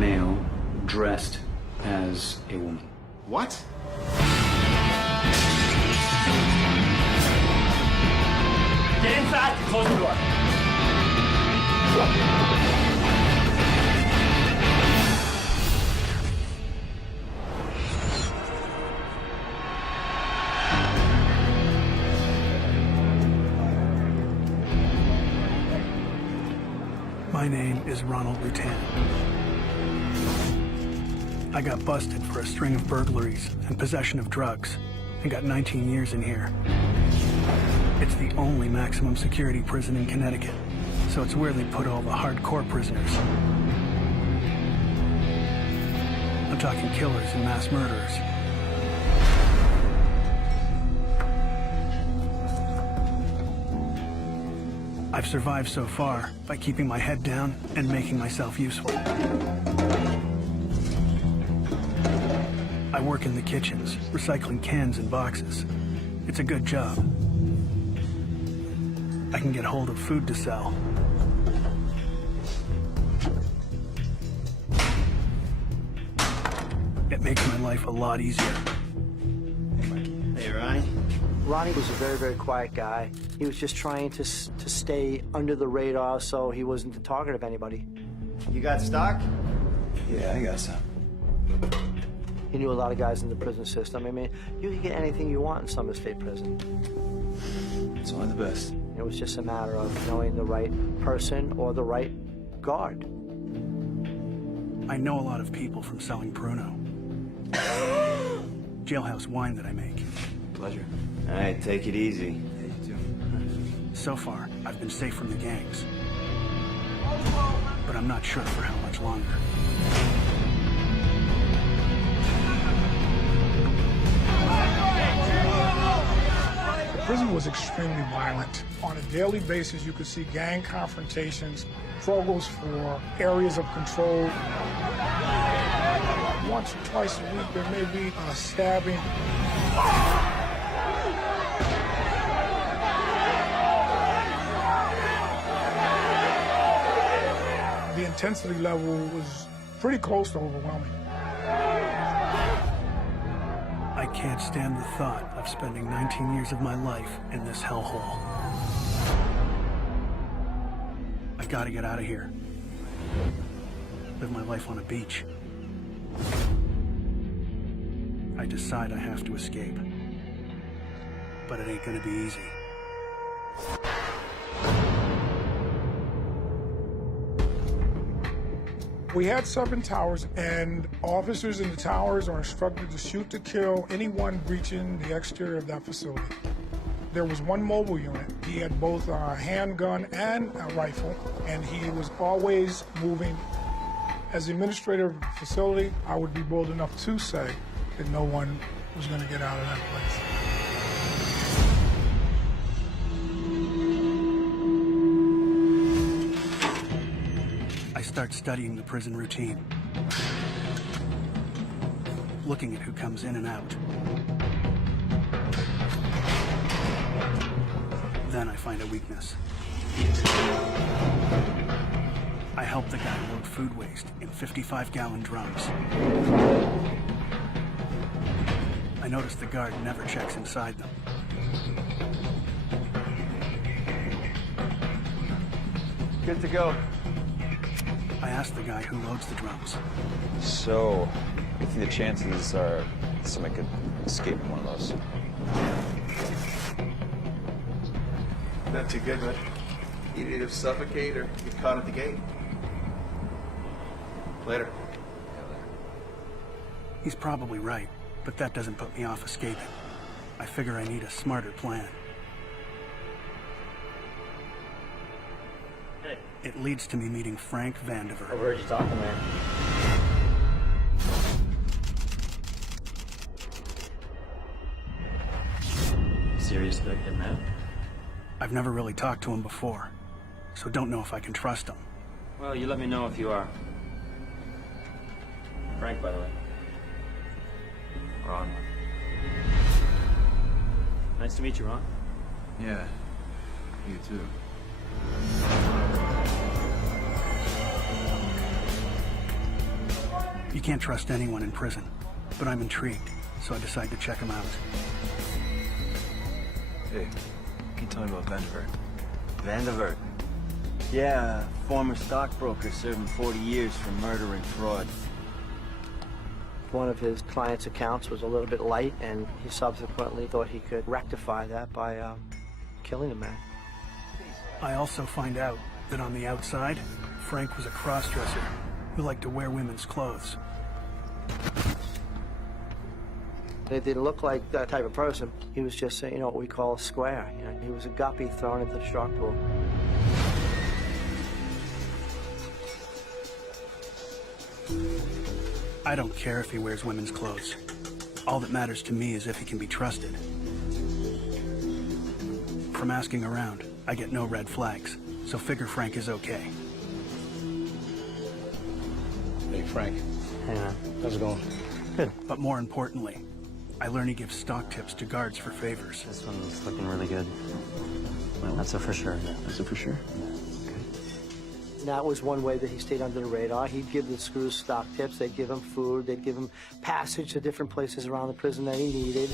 male dressed as a woman. What? Get inside and close the door. My name is Ronald Rutan. I got busted for a string of burglaries and possession of drugs and got 19 years in here. It's the only maximum security prison in Connecticut, so it's where they put all the hardcore prisoners. I'm talking killers and mass murderers. I've survived so far by keeping my head down and making myself useful. I work in the kitchens, recycling cans and boxes. It's a good job. I can get hold of food to sell. It makes my life a lot easier. Hey, Ronnie. Ronnie was a very, very quiet guy. He was just trying to stay under the radar so he wasn't the target of anybody. You got stock? Yeah, I got some. He knew a lot of guys in the prison system. I mean, you could get anything you want in Summer State Prison. It's only the best. It was just a matter of knowing the right person or the right guard. I know a lot of people from selling Pruno. Jailhouse wine that I make. Pleasure. All right, take it easy. Yeah, you too. So far, I've been safe from the gangs. But I'm not sure for how much longer. The prison was extremely violent. On a daily basis, you could see gang confrontations, struggles for areas of control. Once or twice a week, there may be a stabbing. The intensity level was pretty close to overwhelming. I can't stand the thought of spending 19 years of my life in this hellhole. I gotta get out of here. Live my life on a beach. I decide I have to escape. But it ain't gonna be easy. We had 7 towers, and officers in the towers are instructed to shoot to kill anyone breaching the exterior of that facility. There was one mobile unit. He had both a handgun and a rifle, and he was always moving. As the administrator of the facility, I would be bold enough to say that no one was going to get out of that place. I start studying the prison routine. Looking at who comes in and out. Then I find a weakness. I help the guy load food waste in 55-gallon drums. I notice the guard never checks inside them. Good to go. I ask the guy who loads the drums. So, you think the chances are somebody could escape in one of those? Not too good, man. You'd either suffocate or get caught at the gate. Later. He's probably right, but that doesn't put me off escaping. I figure I need a smarter plan. Hey, It leads to me meeting Frank Vandiver. I heard you talking, man. Serious about getting out? I've never really talked to him before, so don't know if I can trust him. Well, you let me know if you are. Frank, by the way. Ron. Nice to meet you, Ron. Yeah, you too. You can't trust anyone in prison, but I'm intrigued, so I decide to check him out. Hey, can you tell me about Vanderbilt? Vanderbilt. Yeah, former stockbroker serving 40 years for murder and fraud. One of his client's accounts was a little bit light, and he subsequently thought he could rectify that by killing a man. I also find out that on the outside, Frank was a cross-dresser who liked to wear women's clothes. It didn't look like that type of person. He was just, you know, what we call a square. You know, he was a guppy thrown into the shark pool. I don't care if he wears women's clothes. All that matters to me is if he can be trusted. From asking around, I get no red flags, so figure Frank is okay. Hey, Frank. Hey, man. How's it going? Good. But more importantly, I learn he gives stock tips to guards for favors. This one's looking really good. Well, that's a for sure. Is it for sure? And that was one way that he stayed under the radar. He'd give the screws stock tips. They'd give him food. They'd give him passage to different places around the prison that he needed.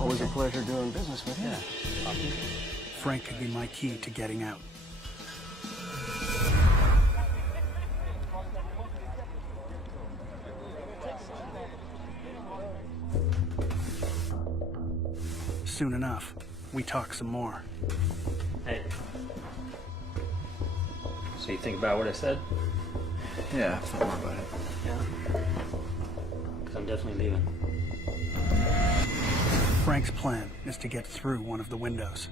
Always a pleasure doing business with you. Frank could be my key to getting out. Soon enough, we talk some more. Hey. So you think about what I said? Yeah, I've thought more about it. Yeah. Because I'm definitely leaving. Frank's plan is to get through one of the windows.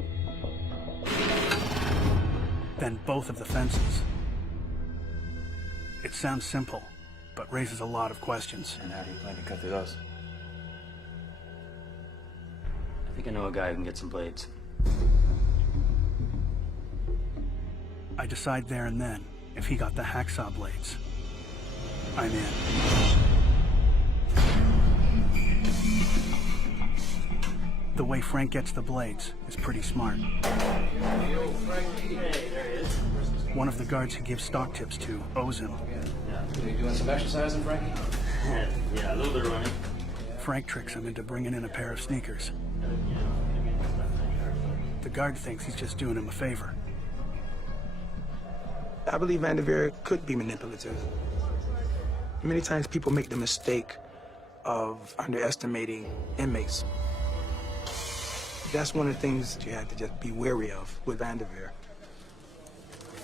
Then both of the fences. It sounds simple, but raises a lot of questions. And how do you plan to cut through those? I think I know a guy who can get some blades. I decide there and then if he got the hacksaw blades. I'm in. The way Frank gets the blades is pretty smart. One of the guards he gives stock tips to owes him. You doing some exercising, Frankie? Yeah, a little bit of running. Frank tricks him into bringing in a pair of sneakers. The guard thinks he's just doing him a favor. I believe Vanderveer could be manipulative. Many times people make the mistake of underestimating inmates. That's one of the things that you have to just be wary of with Vanderveer.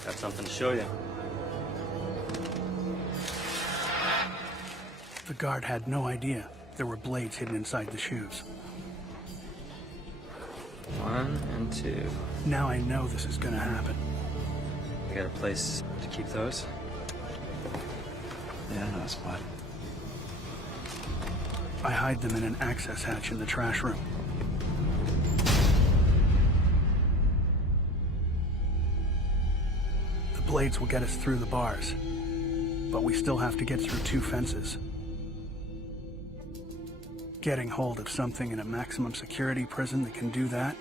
Got something to show you. The guard had no idea there were blades hidden inside the shoes. 1 and 2. Now I know this is gonna happen. You got a place to keep those? Yeah, I know a spot. I hide them in an access hatch in the trash room. The blades will get us through the bars, but we still have to get through 2 fences. Getting hold of something in a maximum security prison that can do that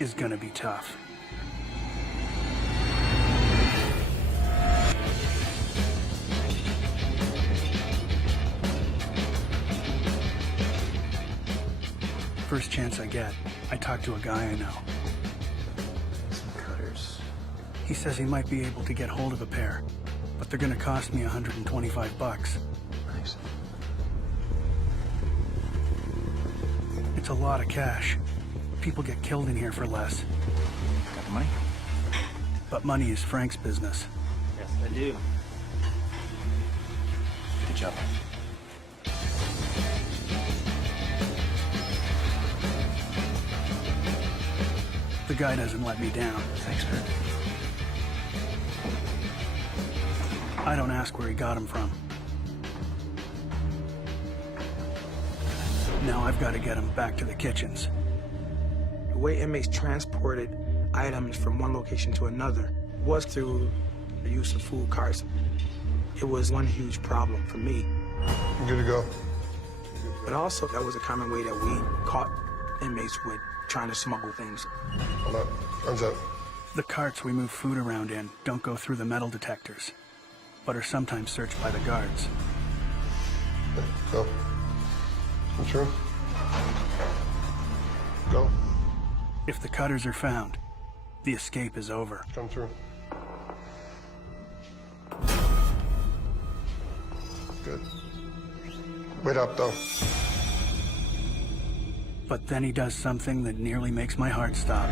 is gonna be tough. First chance I get, I talk to a guy I know. Some cutters. He says he might be able to get hold of a pair, but they're gonna cost me $125. Nice. It's a lot of cash. People get killed in here for less. Got the money? But money is Frank's business. Yes, I do. Good job. The guy doesn't let me down. Thanks, man. I don't ask where he got him from. Now I've got to get him back to the kitchens. The way inmates transported items from one location to another was through the use of food carts. It was one huge problem for me. I'm good to go. But also, that was a common way that we caught inmates with trying to smuggle things. Hold up. Arms up. The carts we move food around in don't go through the metal detectors. but are sometimes searched by the guards. Go. Come through. Go. If the cutters are found, the escape is over. Come through. Good. Wait up, though. But then he does something that nearly makes my heart stop.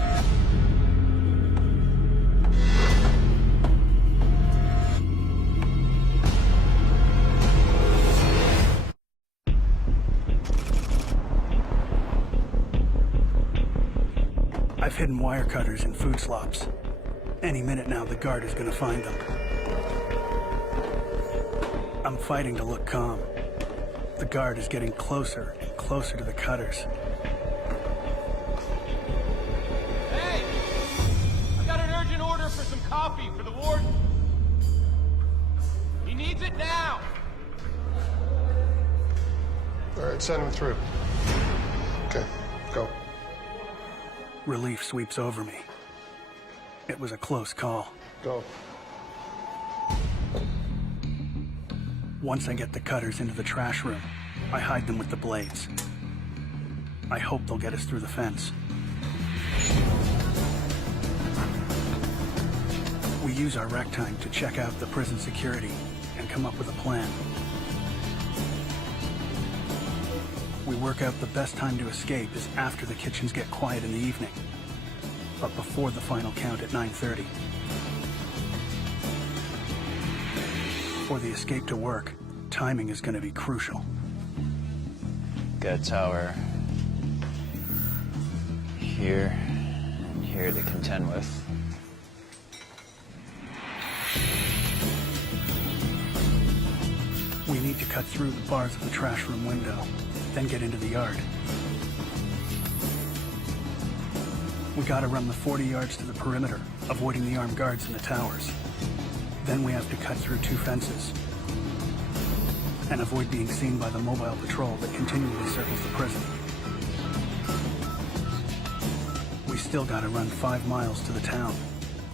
I've hidden wire cutters in food slops. Any minute now, the guard is gonna find them. I'm fighting to look calm. The guard is getting closer and closer to the cutters. Hey! I got an urgent order for some coffee for the warden. He needs it now. All right, send him through. Okay, go. Relief sweeps over me. It was a close call. Go. Once I get the cutters into the trash room, I hide them with the blades. I hope they'll get us through the fence. We use our rec time to check out the prison security and come up with a plan. We work out the best time to escape is after the kitchens get quiet in the evening, but before the final count at 9:30. For the escape to work, timing is going to be crucial. Got a tower here and here to contend with. We need to cut through the bars of the trash room window, then get into the yard. We gotta run the 40 yards to the perimeter, avoiding the armed guards in the towers. Then we have to cut through 2 fences and avoid being seen by the mobile patrol that continually circles the prison. We still gotta run 5 miles to the town,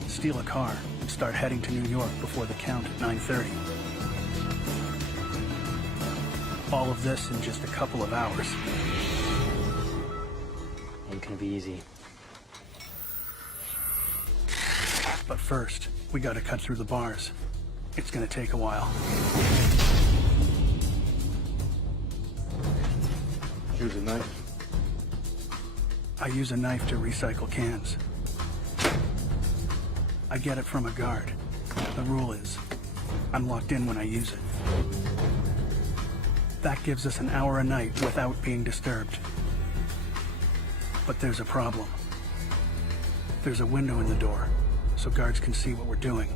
steal a car, and start heading to New York before the count at 9:30. All of this in just a couple of hours. Ain't gonna be easy. But first, we gotta cut through the bars. It's gonna take a while. Use a knife. I use a knife to recycle cans. I get it from a guard. The rule is, I'm locked in when I use it. That gives us an hour a night without being disturbed. But there's a problem. There's a window in the door, so guards can see what we're doing.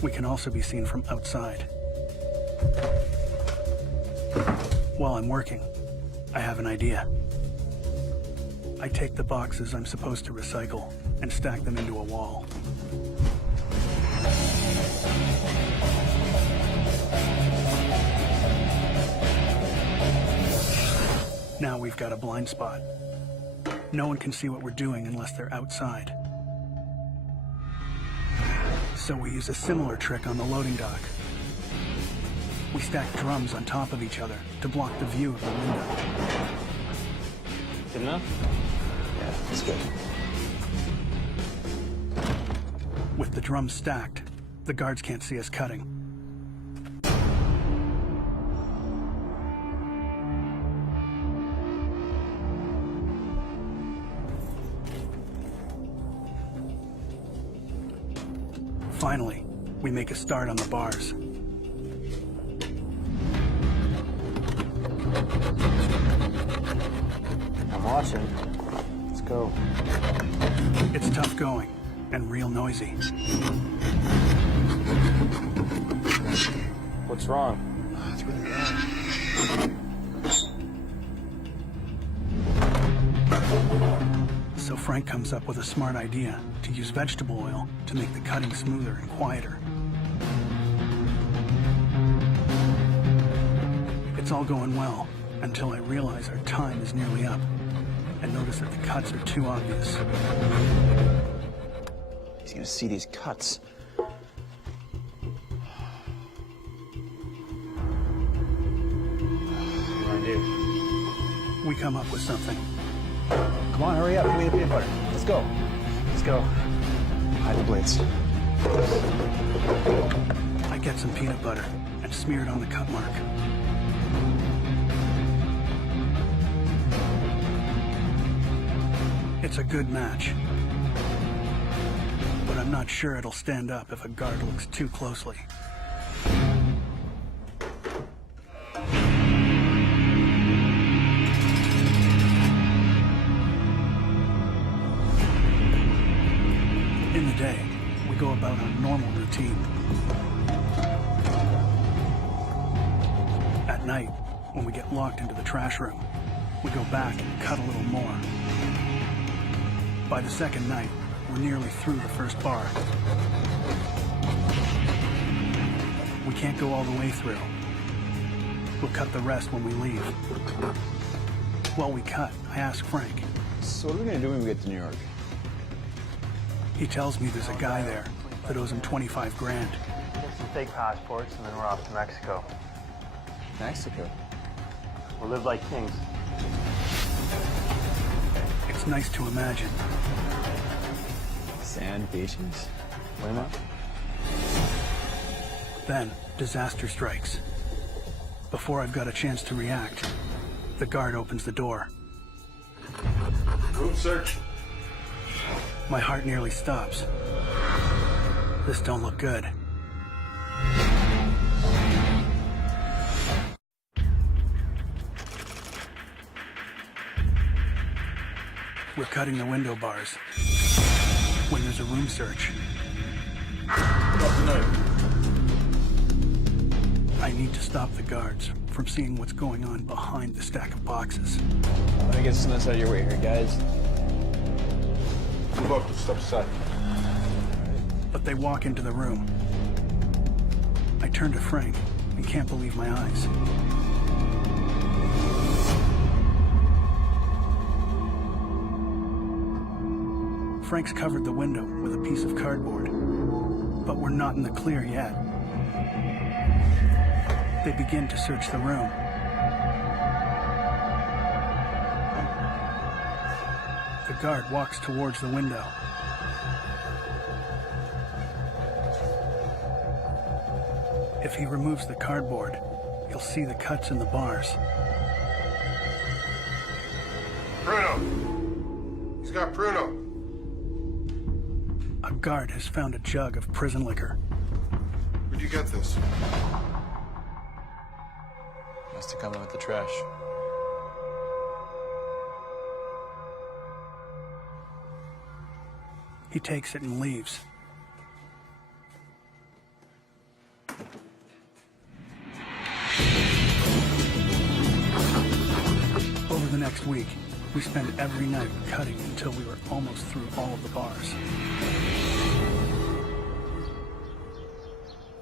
We can also be seen from outside. While I'm working, I have an idea. I take the boxes I'm supposed to recycle and stack them into a wall. Now we've got a blind spot. No one can see what we're doing unless they're outside. So we use a similar trick on the loading dock. We stack drums on top of each other to block the view of the window. Good enough? Yeah, that's good. With the drums stacked, the guards can't see us cutting. Finally, we make a start on the bars. I'm watching. Let's go. It's tough going and real noisy. What's wrong? It's really loud. So Frank comes up with a smart idea to use vegetable oil to make the cutting smoother and quieter. It's all going well until I realize our time is nearly up and notice that the cuts are too obvious. He's gonna see these cuts. come up with something. Come on, hurry up. Give me the peanut butter. Let's go. Let's go. Hide the blades. I get some peanut butter and smear it on the cut mark. It's a good match. But I'm not sure it'll stand up if a guard looks too closely. In the day, we go about our normal routine. At night, when we get locked into the trash room, we go back and cut a little more. By the second night, we're nearly through the first bar. We can't go all the way through. We'll cut the rest when we leave. While we cut, I ask Frank. So what are we gonna do when we get to New York? He tells me there's a guy there that owes him 25 grand. Get some fake passports and then we're off to Mexico. Mexico? We'll live like kings. It's nice to imagine. Sand beaches? Why not? Then, disaster strikes. Before I've got a chance to react, the guard opens the door. Room search. My heart nearly stops. This don't look good. We're cutting the window bars when there's a room search. I need to stop the guards from seeing what's going on behind the stack of boxes. Let me get some of this out of your way here, guys. Move up, step aside. But they walk into the room. I turn to Frank and can't believe my eyes. Frank's covered the window with a piece of cardboard, but we're not in the clear yet. They begin to search the room. The guard walks towards the window. If he removes the cardboard, you'll see the cuts in the bars. Bruno! He's got Bruno. A guard has found a jug of prison liquor. Where'd you get this? Must have come in with the trash. He takes it and leaves. Over the next week, we spent every night cutting until we were almost through all of the bars.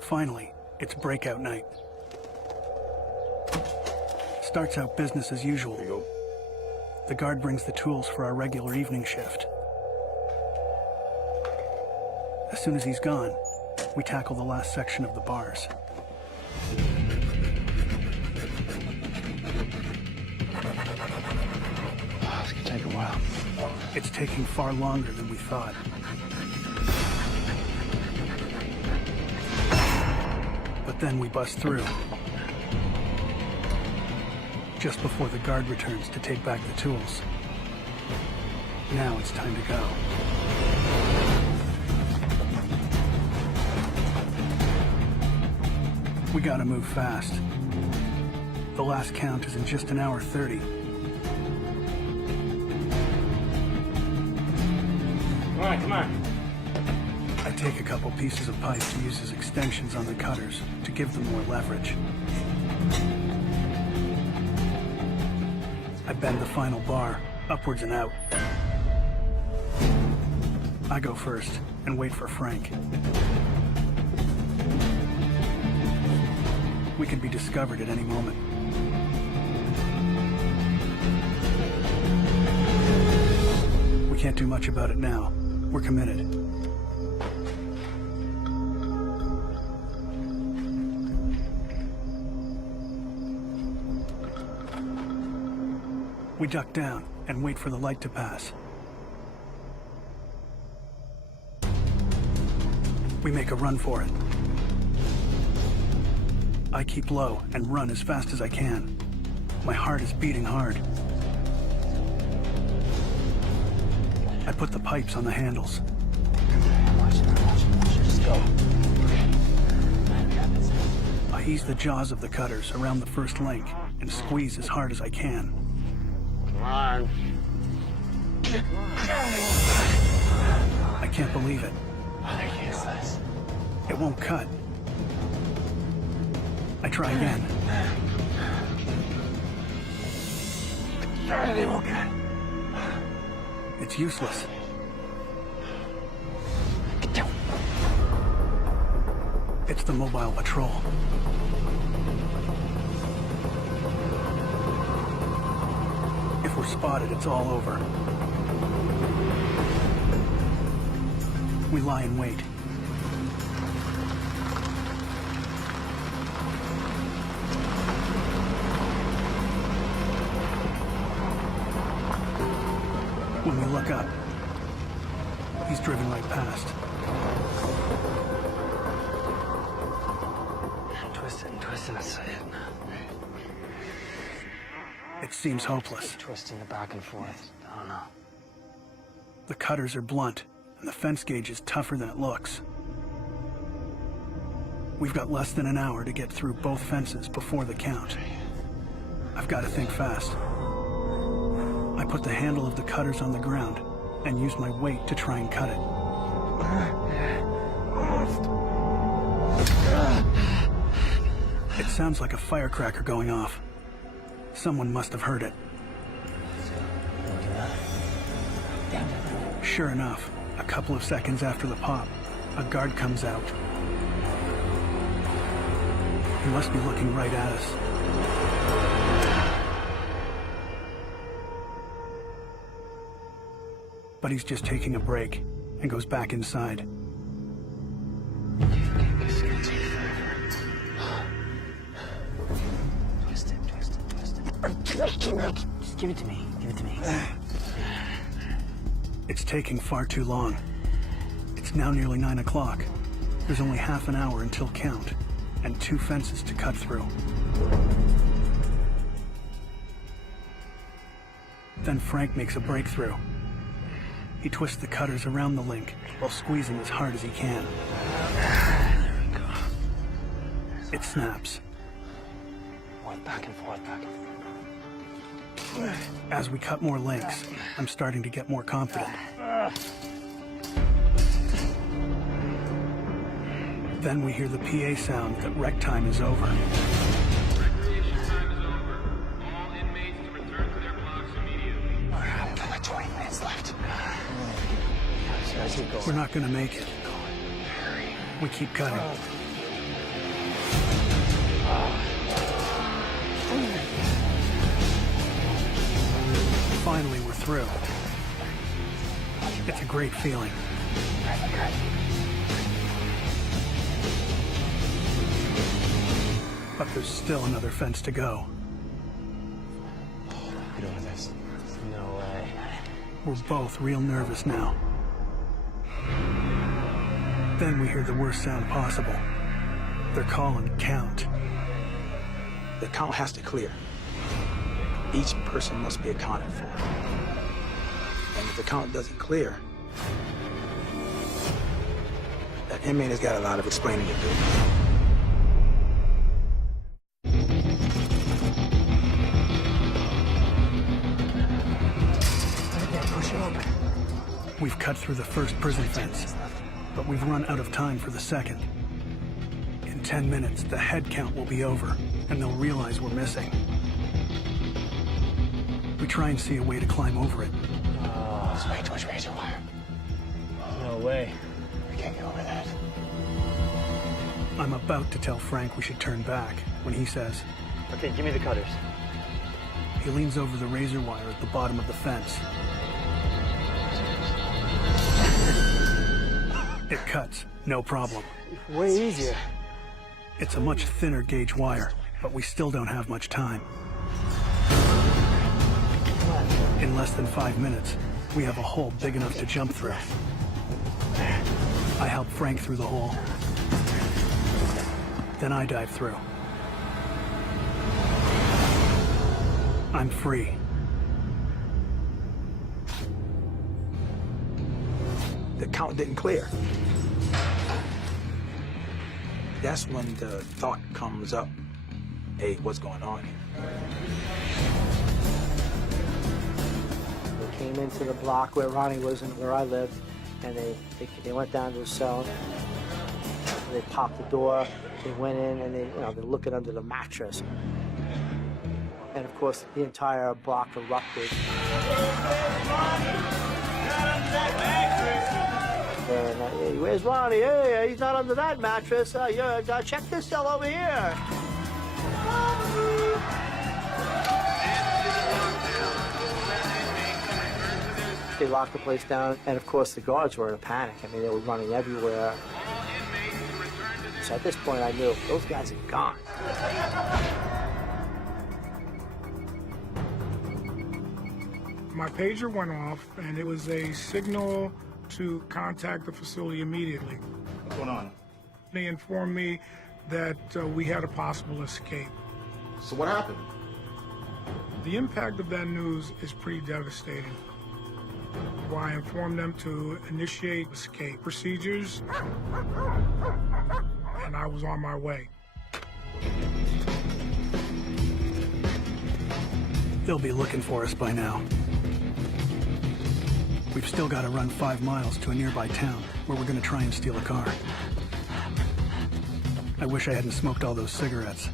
Finally, it's breakout night. Starts out business as usual. There you go. The guard brings the tools for our regular evening shift. As soon as he's gone, we tackle the last section of the bars. It's gonna take a while. It's taking far longer than we thought. But then we bust through. Just before the guard returns to take back the tools. Now it's time to go. We gotta move fast. The last count is in just an hour 30. Come on. I take a couple pieces of pipe to use as extensions on the cutters to give them more leverage. I bend the final bar upwards and out. I go first and wait for Frank. We could be discovered at any moment. We can't do much about it now. We're committed. We duck down and wait for the light to pass. We make a run for it. I keep low and run as fast as I can. My heart is beating hard. I put the pipes on the handles. Just go. I ease the jaws of the cutters around the first link and squeeze as hard as I can. Come on. I can't believe it. It won't cut. I try again. It won't cut. It's useless. It's the mobile patrol. If we're spotted, it's all over. We lie in wait. When we look up, he's driven right past. Twisting aside. It seems hopeless. Twisting it back and forth. I don't know. The cutters are blunt, and the fence gauge is tougher than it looks. We've got less than an hour to get through both fences before the count. I've got to think fast. I put the handle of the cutters on the ground and use my weight to try and cut it. It sounds like a firecracker going off. Someone must have heard it. Sure enough, a couple of seconds after the pop, a guard comes out. He must be looking right at us. But he's just taking a break and goes back inside. Just give it to me. Give it to me. It's taking far too long. It's now nearly 9 o'clock. There's only half an hour until count, and 2 fences to cut through. Then Frank makes a breakthrough. He twists the cutters around the link while squeezing as hard as he can. There we go. It snaps. Back and forth, back and forth. As we cut more links, I'm starting to get more confident. Then we hear the PA sound that rec time is over. Recreation time is over. All inmates to return to their blocks immediately. I've got like 20 minutes left. We're not going to make it. We keep cutting. Finally, we're through. It's a great feeling. But there's still another fence to go. Get over this. No way. We're both real nervous now. Then we hear the worst sound possible. They're calling count. The count has to clear. Each person must be accounted for. And if the count doesn't clear, that inmate has got a lot of explaining to do. Push it open. We've cut through the first prison fence, but we've run out of time for the second. In 10 minutes, the head count will be over, and they'll realize we're missing. We try and see a way to climb over it. There's way too much razor wire. No way. We can't get over that. I'm about to tell Frank we should turn back when he says, Okay, give me the cutters. he leans over the razor wire at the bottom of the fence. It cuts, no problem. Way easier. It's a much thinner gauge wire, but we still don't have much time. Come In less than 5 minutes, we have a hole big enough to jump through. I help Frank through the hole. Then I dive through. I'm free. The count didn't clear. That's when the thought comes up, hey, what's going on here? They came into the block where Ronnie was and where I lived, and they went down to his cell. They popped the door, they went in, and they're looking under the mattress. And of course, the entire block erupted. And, hey, where's Ronnie? Hey, he's not under that mattress. Check this cell over here. They locked the place down, and of course the guards were in a panic. I mean, they were running everywhere. So at this point, I knew those guys are gone. My pager went off, and it was a signal to contact the facility immediately. What's going on? They informed me that we had a possible escape. So what happened? The impact of that news is pretty devastating. Well, I informed them to initiate escape procedures, and I was on my way. They'll be looking for us by now. We've still got to run 5 miles to a nearby town where we're going to try and steal a car. I wish I hadn't smoked all those cigarettes.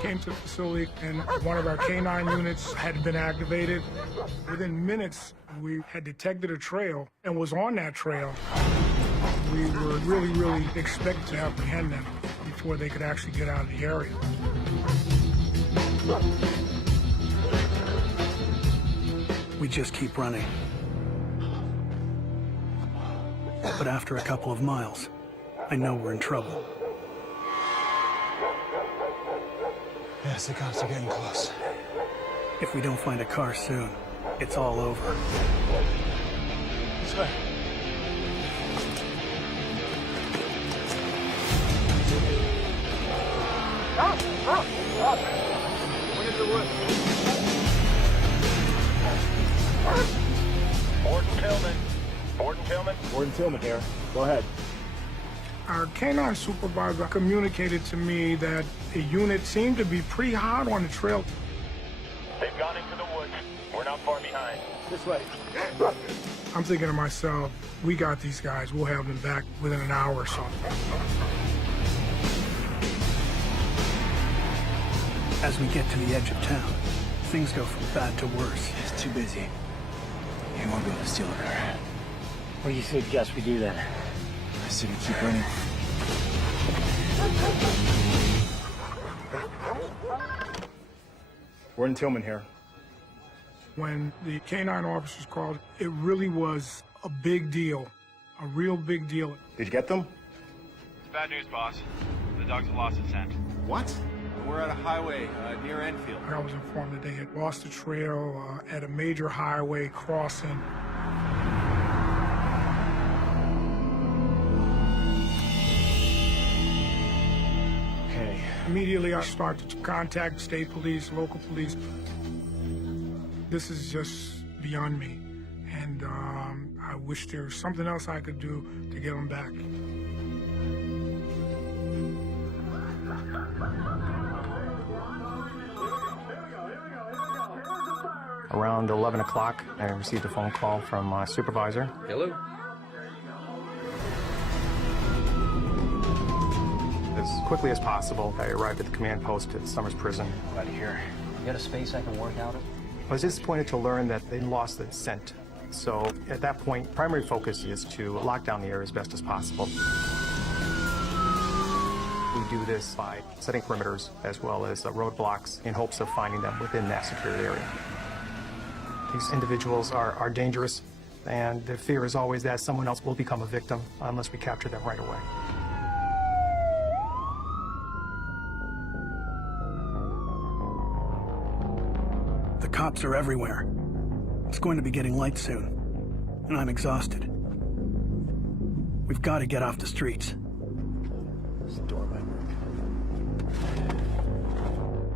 Came to the facility, and one of our K9 units had been activated. Within minutes, we had detected a trail and was on that trail. We were really expecting to apprehend them before they could actually get out of the area. We just keep running. But after a couple of miles, I know we're in trouble. Yes, the cops are getting close. If we don't find a car soon, it's all over. This way. Went into the woods. Warden Tillman here. Go ahead. Our K9 supervisor communicated to me that a unit seemed to be pretty hot on the trail. They've gone into the woods. We're not far behind. This way. I'm thinking to myself, we got these guys. We'll have them back within an hour or so. As we get to the edge of town, things go from bad to worse. It's too busy. You won't be able to steal a car. What do you suggest we do then? I say we keep running. Warden Tillman here. When the K9 officers called, it really was a big deal, a real big deal. Did you get them? Bad news, boss. The dogs have lost its scent. What? We're at a highway near Enfield. I was informed that they had lost the trail at a major highway crossing. Okay. Immediately, I started to contact state police, local police. This is just beyond me, and I wish there was something else I could do to get them back. Around 11 o'clock, I received a phone call from my supervisor. Hello? As quickly as possible, I arrived at the command post at Summers Prison. Out of here. You got a space I can work out of? I was disappointed to learn that they lost the scent. So at that point, primary focus is to lock down the area as best as possible. We do this by setting perimeters as well as roadblocks in hopes of finding them within that secured area. These individuals are dangerous, and the fear is always that someone else will become a victim unless we capture them right away. cops are everywhere. It's going to be getting light soon, and I'm exhausted. We've got to get off the streets.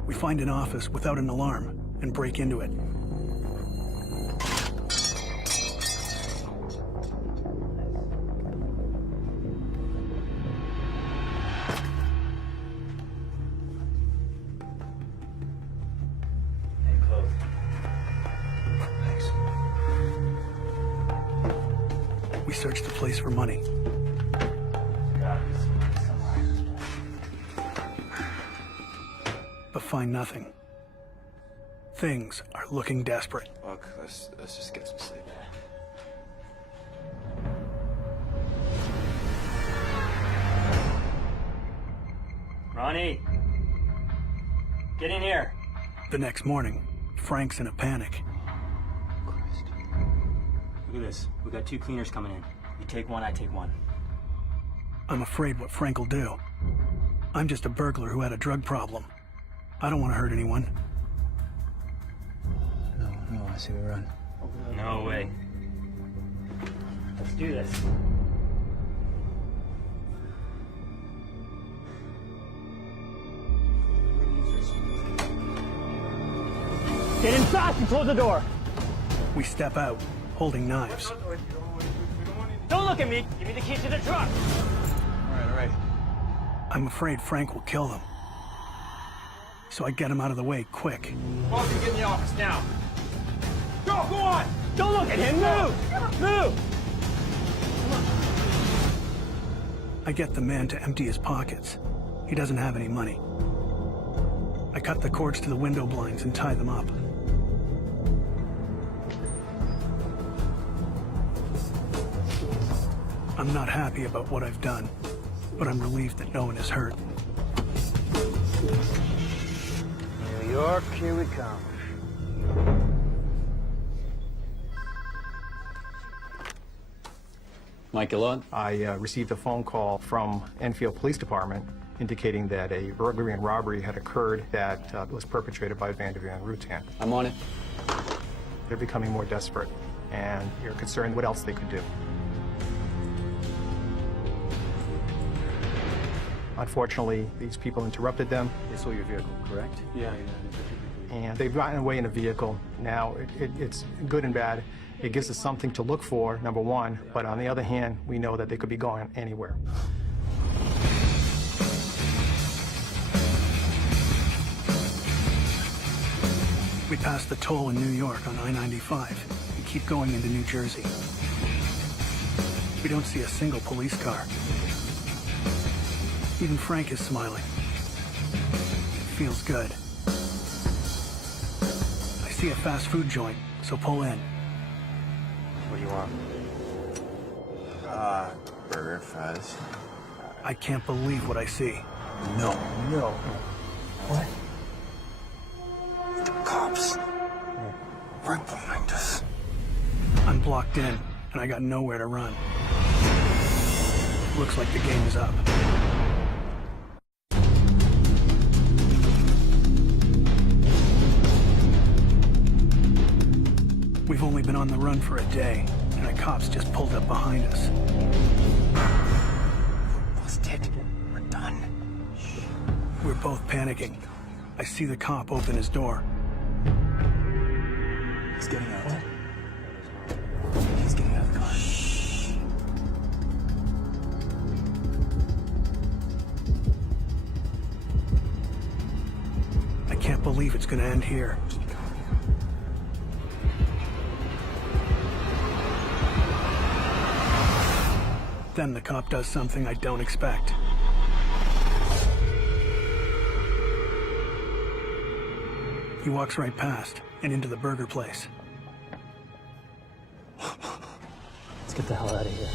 We find an office without an alarm and break into it. We search the place for money. But find nothing. Things are looking desperate. Look, let's just get some sleep. Ronnie! Get in here! The next morning, Frank's in a panic. Look at this. We got 2 cleaners coming in. You take one, I take one. I'm afraid what Frank will do. I'm just a burglar who had a drug problem. I don't want to hurt anyone. No, I say we run. No way. Let's do this. Get inside and close the door! We step out, holding knives. Don't look at me! Give me the key to the truck! All right. I'm afraid Frank will kill them. So I get him out of the way quick. Both of you get in the office now. Go on! Don't look at him! Move! Move! I get the man to empty his pockets. He doesn't have any money. I cut the cords to the window blinds and tie them up. I'm not happy about what I've done, but I'm relieved that no one is hurt. New York, here we come. Mike Gillard? I received a phone call from Enfield Police Department indicating that a burglary and robbery had occurred that was perpetrated by Vanderveer and Rutan. I'm on it. They're becoming more desperate, and you're concerned what else they could do. Unfortunately, these people interrupted them. They saw your vehicle, correct? Yeah. And they've gotten away in a vehicle. Now, it's good and bad. It gives us something to look for, number one, but on the other hand, we know that they could be going anywhere. We pass the toll in New York on I-95 and keep going into New Jersey. We don't see a single police car. Even Frank is smiling. It feels good. I see a fast food joint, so pull in. What do you want? Burger, fries. I can't believe what I see. No. What? The cops. Right behind us. I'm blocked in, and I got nowhere to run. Looks like the game is up. We've only been on the run for a day, and the cops just pulled up behind us. We're busted. We're done. We're both panicking. I see the cop open his door. He's getting out. What? He's getting out of the car. Shh. I can't believe it's gonna end here. Then the cop does something I don't expect. He walks right past and into the burger place. Let's get the hell out of here.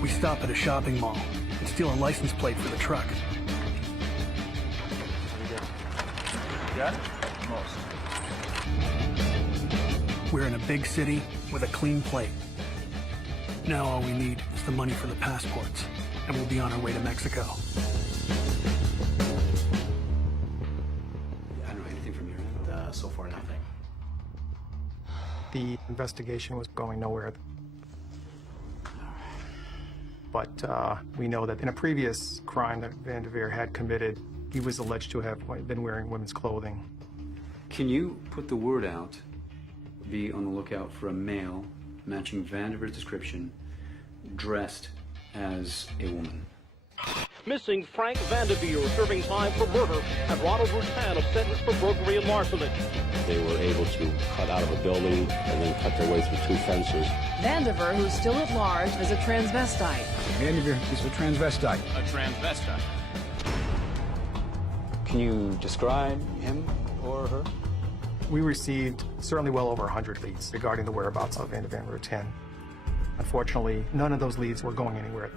We stop at a shopping mall and steal a license plate for the truck. Got it? Almost. We're in a big city with a clean plate. Now all we need is the money for the passports, and we'll be on our way to Mexico. the investigation was going nowhere. But we know that in a previous crime that Van der Veer had committed, he was alleged to have been wearing women's clothing. Can you put the word out, be on the lookout for a male matching Van der Veer's description, dressed as a woman? Missing Frank Van der Veer, serving time for murder, and Ronald Rutan, a sentence for burglary and larceny. They were able to cut out of a building and then cut their way through 2 fences. Van der Veer, who's still at large, is a transvestite. Van der Veer is a transvestite. A transvestite. Can you describe him or her? We received certainly well over 100 leads regarding the whereabouts of Van der Veer. Unfortunately, none of those leads were going anywhere.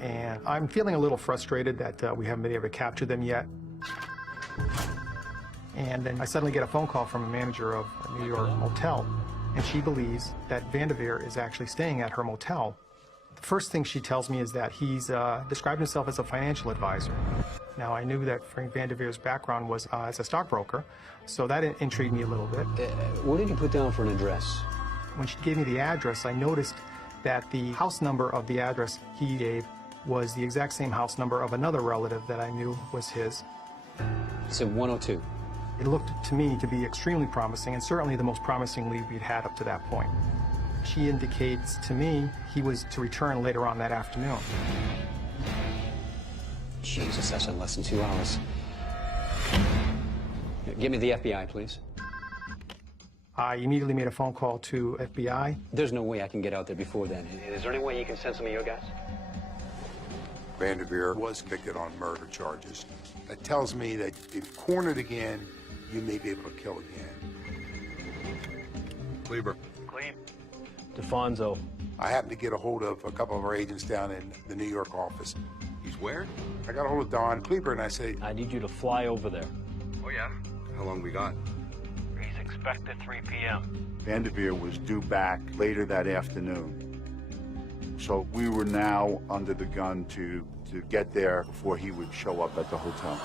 And I'm feeling a little frustrated that we haven't been able to capture them yet. And then I suddenly get a phone call from a manager of a New York motel, and she believes that Van der Veer is actually staying at her motel. The first thing she tells me is that he's described himself as a financial advisor. Now, I knew that Frank Van der Veer's background was as a stockbroker, so that intrigued me a little bit. What did you put down for an address? When she gave me the address, I noticed that the house number of the address he gave was the exact same house number of another relative that I knew was his. It's a 102. It looked to me to be extremely promising, and certainly the most promising lead we'd had up to that point. She indicates to me he was to return later on that afternoon. Jesus, that's in less than 2 hours. Give me the FBI, please. I immediately made a phone call to FBI. There's no way I can get out there before then. Is there any way you can send some of your guys? Van der Veer was convicted on murder charges. That tells me that if cornered again, you may be able to kill again. Kleber. Cleve. DeFonso. I happened to get a hold of a couple of our agents down in the New York office. He's where? I got a hold of Don Kleber and I say, I need you to fly over there. Oh, yeah? How long we got? He's expected 3 p.m. Van der Veer was due back later that afternoon. So we were now under the gun to get there before he would show up at the hotel.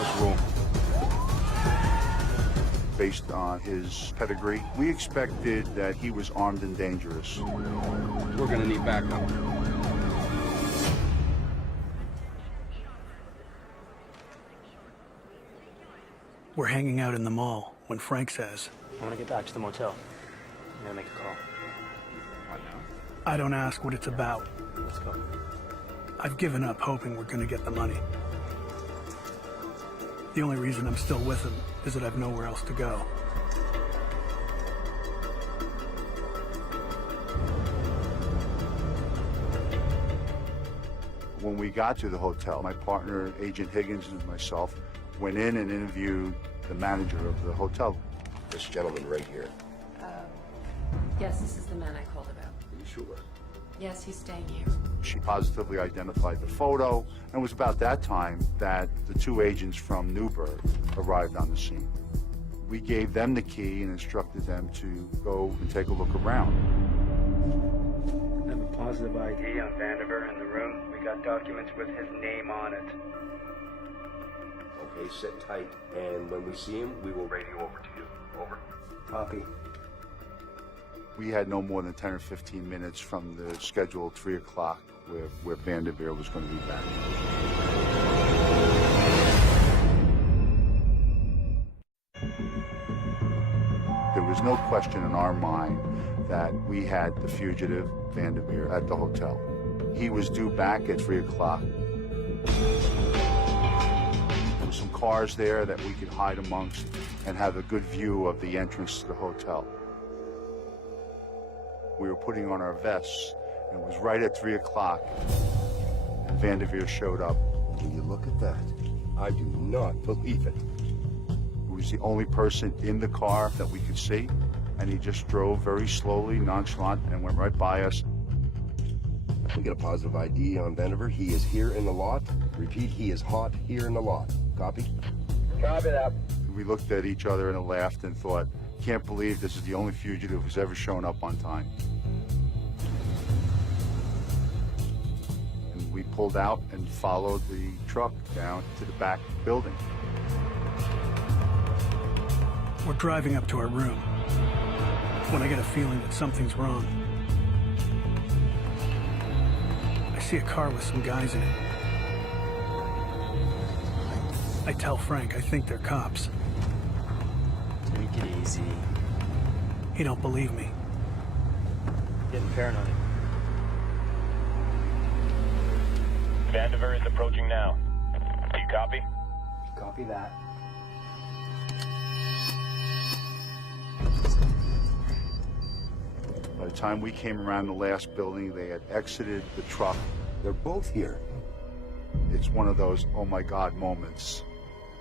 This room. Based on his pedigree, we expected that he was armed and dangerous. We're gonna need backup. We're hanging out in the mall when Frank says, I want to get back to the motel. I'm gonna make a call. I don't ask what it's about. Let's go. I've given up hoping we're gonna get the money. The only reason I'm still with him is that I've nowhere else to go. When we got to the hotel, my partner, Agent Higgins, and myself went in and interviewed the manager of the hotel. This gentleman right here. Yes, this is the man I called about. Are you sure? Yes, he's staying here. She positively identified the photo, and it was about that time that the 2 agents from Newburgh arrived on the scene. We gave them the key and instructed them to go and take a look around. I have a positive ID on Van der Veer in the room. We got documents with his name on it. Okay, sit tight, and when we see him, we will radio over to you. Over. Copy. We had no more than 10 or 15 minutes from the scheduled 3 o'clock where Van der Veer was going to be back. There was no question in our mind that we had the fugitive Van der Veer at the hotel. He was due back at 3 o'clock. There were some cars there that we could hide amongst and have a good view of the entrance to the hotel. We were putting on our vests, and it was right at 3 o'clock, and Van der Veer showed up. Will you look at that? I do not believe it. He was the only person in the car that we could see, and he just drove very slowly, nonchalant, and went right by us. We get a positive ID on Van der Veer. He is here in the lot. Repeat, he is hot here in the lot. Copy? Copy that. We looked at each other and laughed and thought, can't believe this is the only fugitive who's ever shown up on time. And we pulled out and followed the truck down to the back building. We're driving up to our room. when I get a feeling that something's wrong. I see a car with some guys in it. I tell Frank I think they're cops. Take it easy. He don't believe me. Getting paranoid. Vandiver is approaching now. Do you copy? Copy that. By the time we came around the last building, they had exited the truck. They're both here. It's one of those, oh my God, moments.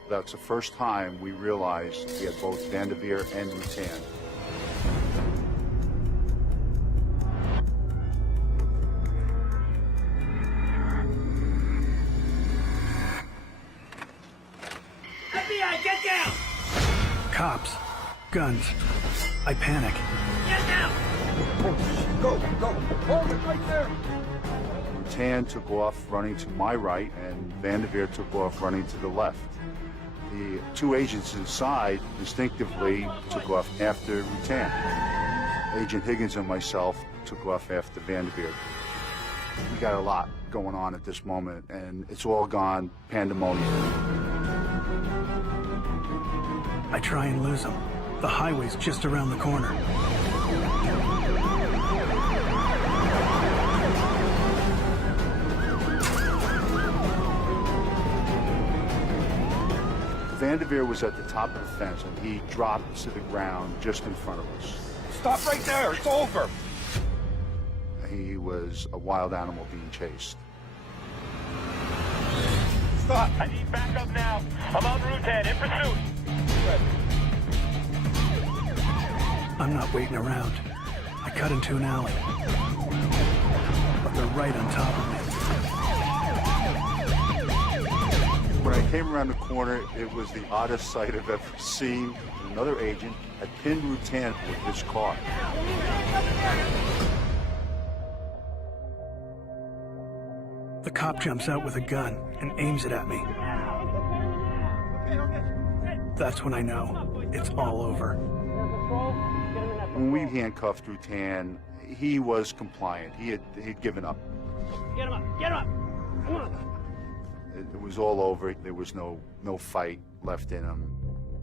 That's the first time we realized we had both Vandiver and Rutan. FBI, get down! Cops. Guns. I panic. Get down! Go, go, hold it right there! Rutan took off running to my right, and Vandiver took off running to the left. The two agents inside instinctively took off after Rutan. Agent Higgins and myself took off after Vandiver. We got a lot going on at this moment, and it's all gone pandemonium. I try and lose him. The highway's just around the corner. Vandiver was at the top of the fence, and he dropped to the ground just in front of us. Stop right there, it's over! He was a wild animal being chased. Stop! I need backup now. I'm on Route 10, in pursuit. I'm not waiting around. I cut into an alley. But they're right on top of me. When I came around the corner, it was the oddest sight I've ever seen. Another agent had pinned Rutan with his car. The cop jumps out with a gun and aims it at me. That's when I know it's all over. When we handcuffed Rutan, he was compliant. He'd given up. Get him up! Get him up! Come on! It was all over. There was no fight left in him.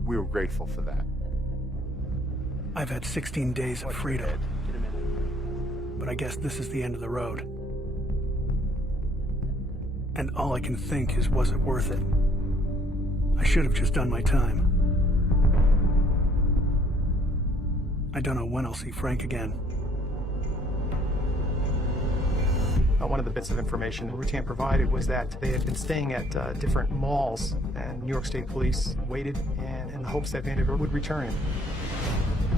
We were grateful for that. I've had 16 days of freedom. But I guess this is the end of the road. And all I can think is, was it worth it? I should have just done my time. I don't know when I'll see Frank again. One of the bits of information Rutan provided was that they had been staying at different malls, and New York State Police waited in the hopes that Vandiver would return.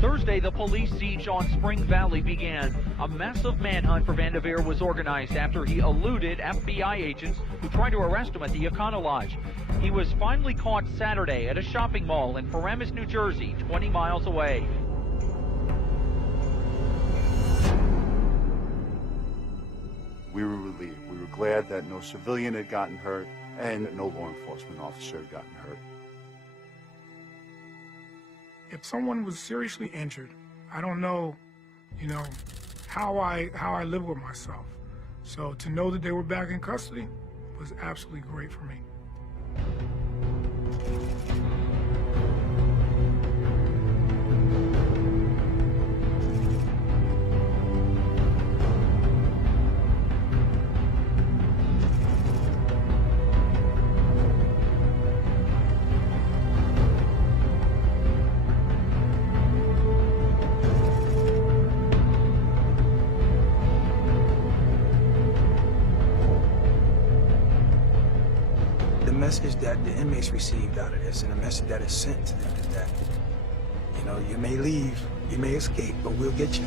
Thursday, the police siege on Spring Valley began. A massive manhunt for Vandiver was organized after he eluded FBI agents who tried to arrest him at the Econo Lodge. He was finally caught Saturday at a shopping mall in Paramus, New Jersey, 20 miles away. We were relieved. We were glad that no civilian had gotten hurt and that no law enforcement officer had gotten hurt. If someone was seriously injured, I don't know, how I live with myself. So to know that they were back in custody was absolutely great for me. The message that the inmates received out of this, and the message that is sent to them, is that, you may leave, you may escape, but we'll get you.